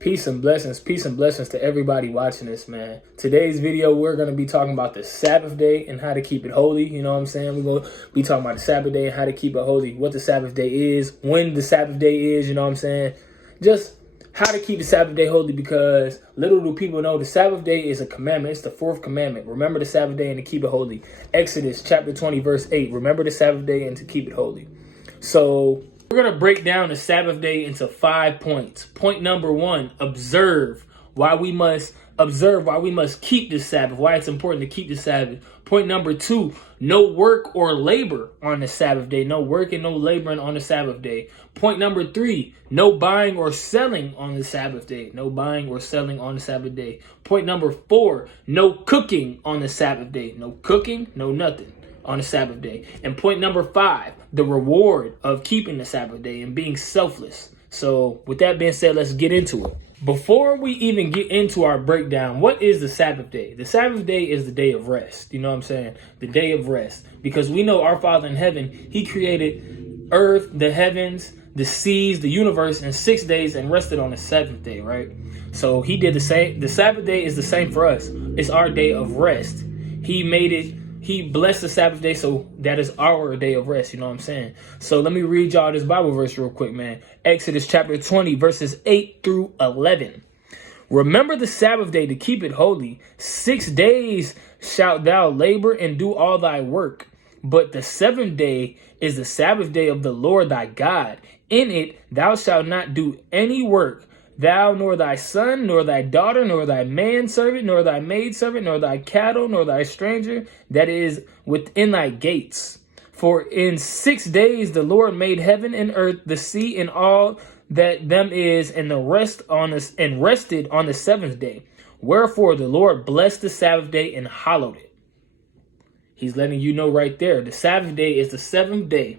Peace and blessings to everybody watching this, man. Today's video, we're going to be talking about the Sabbath day and how to keep it holy. You know what I'm saying? We're going to be talking about the Sabbath day and how to keep it holy, what the Sabbath day is, when the Sabbath day is, you know what I'm saying? Just how to keep the Sabbath day holy, because little do people know the Sabbath day is a commandment. It's the fourth commandment. Remember the Sabbath day and to keep it holy. Exodus chapter 20, verse 8. Remember the Sabbath day and to keep it holy. So we're going to break down the Sabbath day into 5 points. Point number 1, observe why we must keep the Sabbath, why it's important to keep the Sabbath. Point number 2, no work or labor on the Sabbath day. No work and no laboring on the Sabbath day. Point number 3, no buying or selling on the Sabbath day. No buying or selling on the Sabbath day. Point number 4, no cooking on the Sabbath day. No cooking, no nothing on the Sabbath day. And point number 5, the reward of keeping the Sabbath day and being selfless. So with that being said, let's get into it. Before we even get into our breakdown, what is the Sabbath day? The Sabbath day is the day of rest. You know what I'm saying? The day of rest. Because we know our Father in heaven, he created earth, the heavens, the seas, the universe in 6 days and rested on the seventh day, right? So he did the same. The Sabbath day is the same for us. It's our day of rest. He made it. He blessed the Sabbath day, so that is our day of rest. You know what I'm saying? So let me read y'all this Bible verse real quick, man. Exodus chapter 20, verses 8 through 11. Remember the Sabbath day to keep it holy. 6 days shalt thou labor and do all thy work. But the seventh day is the Sabbath day of the Lord thy God. In it thou shalt not do any work, thou, nor thy son, nor thy daughter, nor thy manservant, nor thy maidservant, nor thy cattle, nor thy stranger that is within thy gates. For in 6 days the Lord made heaven and earth, the sea, and all that them is, and rested on the seventh day. Wherefore the Lord blessed the Sabbath day and hallowed it. He's letting you know right there. The Sabbath day is the seventh day.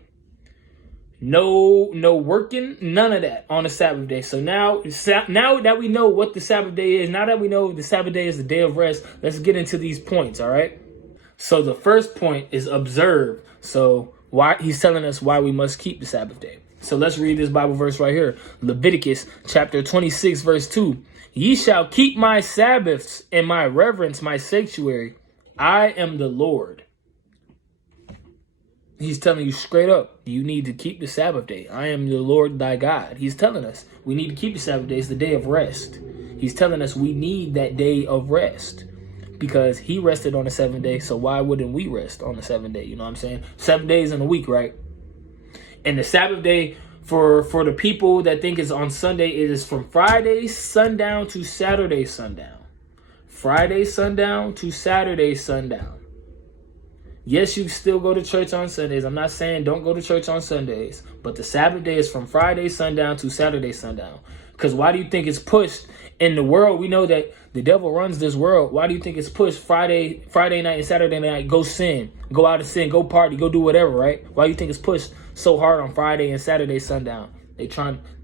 No working, none of that on the Sabbath day. So now that we know what the Sabbath day is, now that we know the Sabbath day is the day of rest, let's get into these points, all right? So the first point is observe. So why he's telling us why we must keep the Sabbath day. So let's read this Bible verse right here. Leviticus chapter 26, verse 2. Ye shall keep my Sabbaths and my reverence my sanctuary. I am the Lord. He's telling you straight up, you need to keep the Sabbath day. I am the Lord thy God. He's telling us we need to keep the Sabbath day. It's the day of rest. He's telling us we need that day of rest because he rested on the seventh day. So why wouldn't we rest on the seventh day? You know what I'm saying? 7 days in a week, right? And the Sabbath day for the people that think it's on Sunday, it is from Friday sundown to Saturday sundown. Friday sundown to Saturday sundown. Yes, you still go to church on Sundays. I'm not saying don't go to church on Sundays. But the Sabbath day is from Friday sundown to Saturday sundown. Because why do you think it's pushed in the world? We know that the devil runs this world. Why do you think it's pushed Friday night and Saturday night? Go sin. Go out and sin. Go party. Go do whatever, right? Why do you think it's pushed so hard on Friday and Saturday sundown?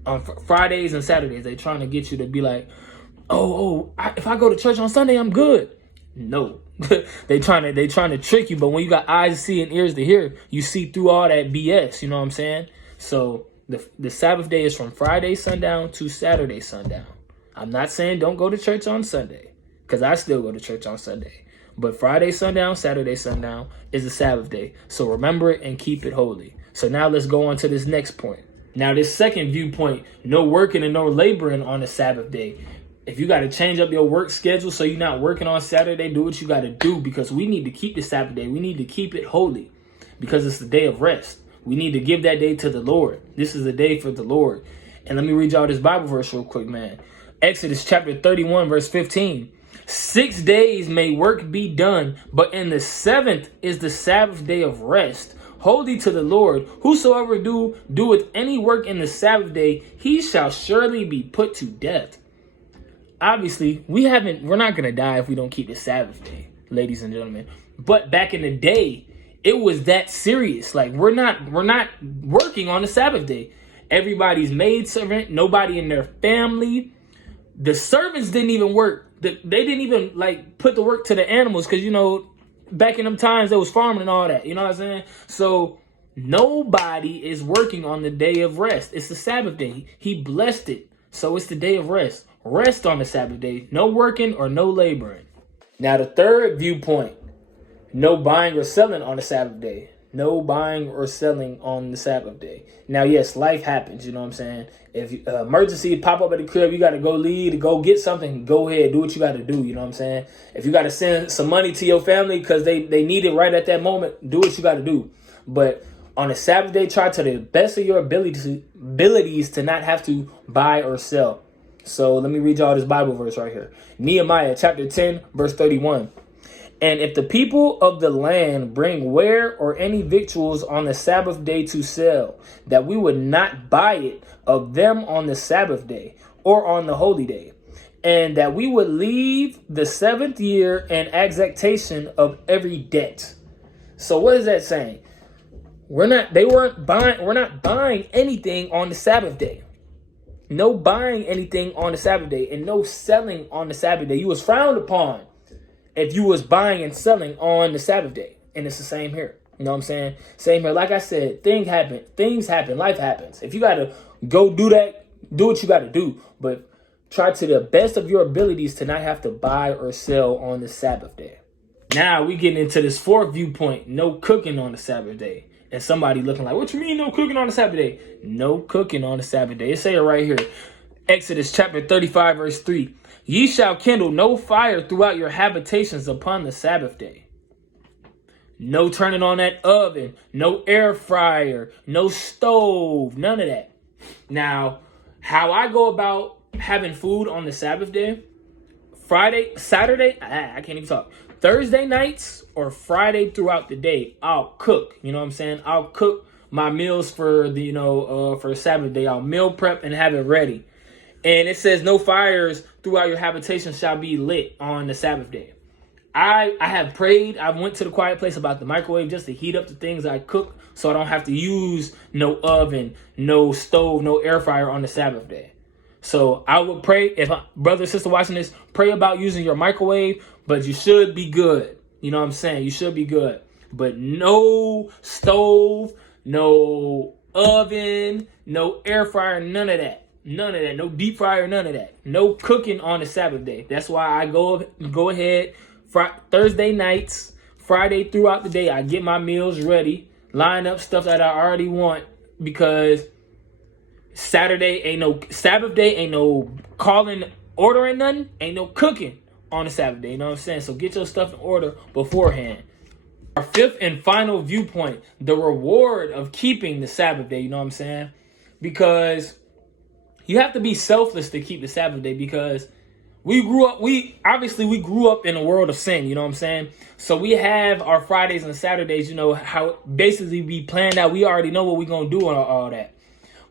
On Fridays and Saturdays, they trying to get you to be like, if I go to church on Sunday, I'm good. No. they trying to trick you, but when you got eyes to see and ears to hear, you see through all that BS. You know what I'm saying? So the Sabbath day is from Friday sundown to Saturday sundown. I'm not saying don't go to church on Sunday, because I still go to church on Sunday. But Friday sundown, Saturday sundown is the Sabbath day. So remember it and keep it holy. So now let's go on to this next point. Now this second viewpoint, no working and no laboring on the Sabbath day. If you got to change up your work schedule so you're not working on Saturday, do what you got to do, because we need to keep the Sabbath day. We need to keep it holy because it's the day of rest. We need to give that day to the Lord. This is the day for the Lord. And let me read y'all this Bible verse real quick, man. Exodus chapter 31, verse 15. 6 days may work be done, but in the seventh is the Sabbath day of rest, holy to the Lord. Whosoever doeth any work in the Sabbath day, he shall surely be put to death. Obviously, we're not going to die if we don't keep the Sabbath day, ladies and gentlemen. But back in the day, it was that serious. Like, we're not working on the Sabbath day. Everybody's maidservant, nobody in their family. The servants didn't even work. They didn't even put the work to the animals, because, back in them times, they was farming and all that. You know what I'm saying? So nobody is working on the day of rest. It's the Sabbath day. He blessed it. So it's the day of rest. Rest on the Sabbath day. No working or no laboring. Now the third viewpoint, no buying or selling on the Sabbath day. No buying or selling on the Sabbath day. Now, yes, life happens. You know what I'm saying? If emergency pop up at the crib, you got to go leave to go get something. Go ahead, do what you got to do. You know what I'm saying? If you got to send some money to your family because they need it right at that moment, do what you got to do. But on the Sabbath day, try to the best of your abilities to not have to buy or sell. So let me read y'all this Bible verse right here. Nehemiah chapter 10, verse 31. And if the people of the land bring ware or any victuals on the Sabbath day to sell, that we would not buy it of them on the Sabbath day or on the holy day, and that we would leave the seventh year in exaction of every debt. So what is that saying? We're not buying anything on the Sabbath day. No buying anything on the Sabbath day and no selling on the Sabbath day. You was frowned upon if you was buying and selling on the Sabbath day. And it's the same here. You know what I'm saying? Same here. Like I said, things happen, life happens. If you got to go do that, do what you got to do. But try to the best of your abilities to not have to buy or sell on the Sabbath day. Now we getting into this fourth viewpoint, no cooking on the Sabbath day. And somebody looking like, what you mean no cooking on the Sabbath day? No cooking on the Sabbath day. It say it right here. Exodus chapter 35, verse 3. Ye shall kindle no fire throughout your habitations upon the Sabbath day. No turning on that oven, no air fryer, no stove, none of that. Now, how I go about having food on the Sabbath day, Saturday, I can't even talk. Thursday nights or Friday throughout the day, I'll cook. You know what I'm saying? I'll cook my meals for the, for Sabbath day. I'll meal prep and have it ready. And it says no fires throughout your habitation shall be lit on the Sabbath day. I have prayed. I went to the quiet place about the microwave just to heat up the things I cook so I don't have to use no oven, no stove, no air fryer on the Sabbath day. So I would pray, if brother or sister watching this, pray about using your microwave, but you should be good. You know what I'm saying? You should be good. But no stove, no oven, no air fryer, none of that. None of that. No deep fryer, none of that. No cooking on the Sabbath day. That's why I go ahead Thursday nights, Friday throughout the day, I get my meals ready, line up stuff that I already want, because Sabbath day ain't no calling, ordering nothing, ain't no cooking on the Sabbath day. You know what I'm saying? So get your stuff in order beforehand. Our fifth and final viewpoint, the reward of keeping the Sabbath day. You know what I'm saying? Because you have to be selfless to keep the Sabbath day, because we grew up in a world of sin, you know what I'm saying? So we have our Fridays and Saturdays, how basically we planned out. We already know what we're going to do and all that.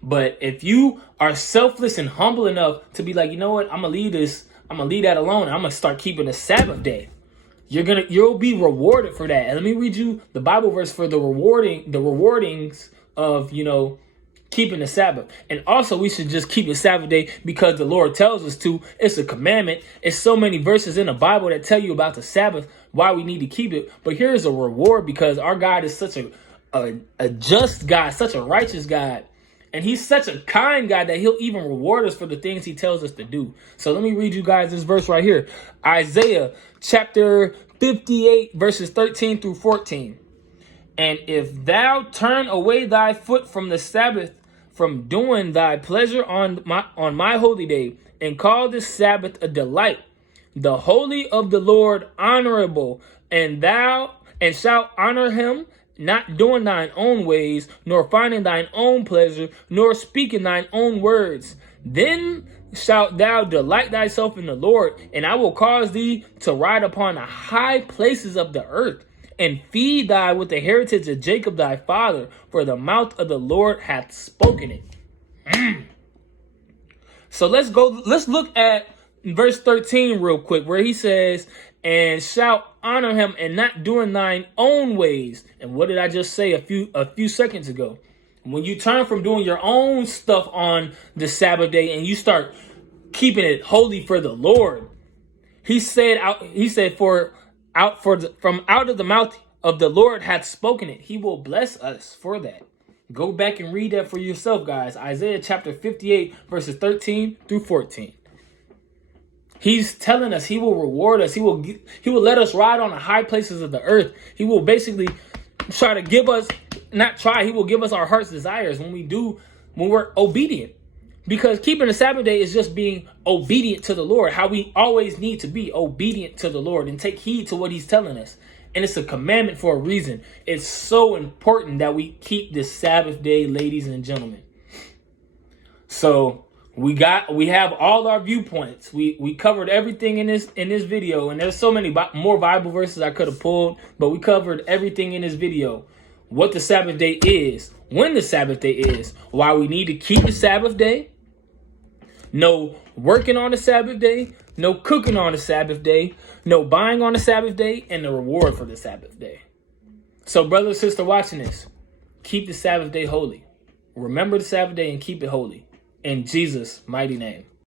But if you are selfless and humble enough to be like, you know what, I'm going to leave that alone. I'm going to start keeping the Sabbath day. You'll be rewarded for that. And let me read you the Bible verse for the rewardings of, keeping the Sabbath. And also we should just keep the Sabbath day because the Lord tells us to. It's a commandment. It's so many verses in the Bible that tell you about the Sabbath, why we need to keep it. But here's a reward, because our God is such a just God, such a righteous God. And he's such a kind God that he'll even reward us for the things he tells us to do. So let me read you guys this verse right here. Isaiah chapter 58 verses 13 through 14. And if thou turn away thy foot from the Sabbath, from doing thy pleasure on my holy day, and call this Sabbath a delight, the holy of the Lord honorable, and shalt honor him, not doing thine own ways, nor finding thine own pleasure, nor speaking thine own words, then shalt thou delight thyself in the Lord, and I will cause thee to ride upon the high places of the earth, and feed thy with the heritage of Jacob thy father, for the mouth of the Lord hath spoken it. So let's look at verse 13 real quick, where he says, and shalt honor him, and not doing thine own ways. And what did I just say a few seconds ago? When you turn from doing your own stuff on the Sabbath day and you start keeping it holy for the Lord, he said from out of the mouth of the Lord hath spoken it. He will bless us for that. Go back and read that for yourself, guys. Isaiah chapter 58, verses 13 through 14. He's telling us he will reward us. He will let us ride on the high places of the earth. He will basically try to give us, he will give us our heart's desires when we're obedient. Because keeping the Sabbath day is just being obedient to the Lord, how we always need to be obedient to the Lord and take heed to what he's telling us. And it's a commandment for a reason. It's so important that we keep the Sabbath day, ladies and gentlemen. So we have all our viewpoints. We covered everything in this video, and there's so many more Bible verses I could have pulled, but we covered everything in this video. What the Sabbath day is, when the Sabbath day is, why we need to keep the Sabbath day, no working on the Sabbath day, no cooking on the Sabbath day, no buying on the Sabbath day, and the reward for the Sabbath day. So brother and sister watching this, keep the Sabbath day holy. Remember the Sabbath day and keep it holy. In Jesus' mighty name.